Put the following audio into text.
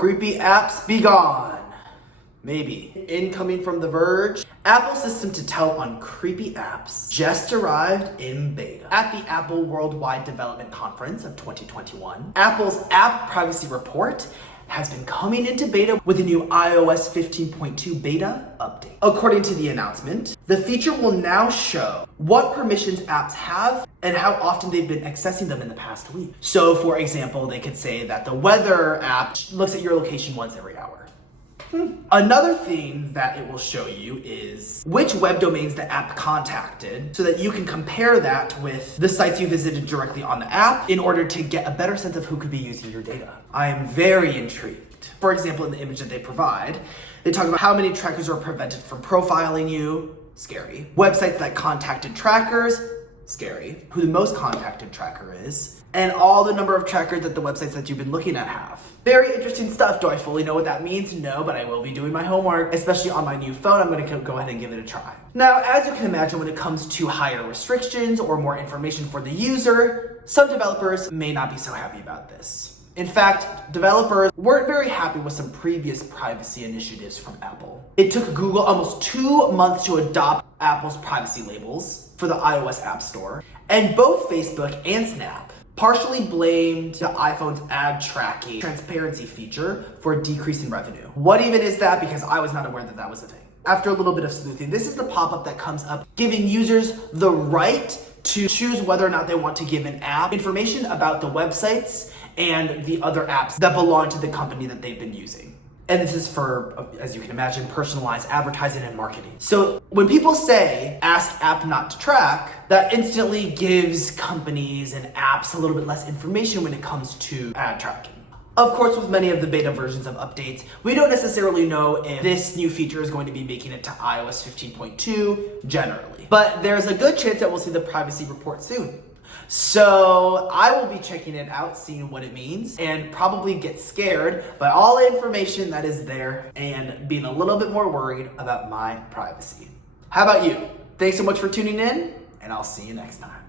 Creepy apps be gone. Maybe. Incoming from The Verge, Apple's system to tell on creepy apps just arrived in beta. At the Apple Worldwide Development Conference of 2021, Apple's App Privacy Report has been coming into beta with a new iOS 15.2 beta update. According to the announcement, the feature will now show what permissions apps have and how often they've been accessing them in the past week. So for example, they could say that the weather app looks at your location once every hour. Another thing that it will show you is which web domains the app contacted so that you can compare that with the sites you visited directly on the app in order to get a better sense of who could be using your data. I am very intrigued. For example, in the image that they provide, they talk about how many trackers are prevented from profiling you, scary. Websites that contacted trackers, scary. Who the most contacted tracker is, and all the number of trackers that the websites that you've been looking at have. Very interesting stuff. Do I fully know what that means? No, but I will be doing my homework, especially on my new phone. I'm gonna go ahead and give it a try. Now, as you can imagine, when it comes to higher restrictions or more information for the user, some developers may not be so happy about this. In fact, developers weren't very happy with some previous privacy initiatives from Apple. It took Google almost 2 months to adopt Apple's privacy labels for the iOS App Store, and both Facebook and Snap partially blamed the iPhone's ad tracking transparency feature for a decrease in revenue. What even is that? Because I was not aware that that was a thing. After a little bit of sleuthing, this is the pop-up that comes up giving users the right to choose whether or not they want to give an app information about the websites and the other apps that belong to the company that they've been using. And this is for, as you can imagine, personalized advertising and marketing. So when people say, ask app not to track, that instantly gives companies and apps a little bit less information when it comes to ad tracking. Of course, with many of the beta versions of updates, we don't necessarily know if this new feature is going to be making it to iOS 15.2 generally. But there's a good chance that we'll see the privacy report soon. So I will be checking it out, seeing what it means, and probably get scared by all the information that is there and being a little bit more worried about my privacy. How about you? Thanks so much for tuning in, and I'll see you next time.